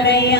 7 a.m.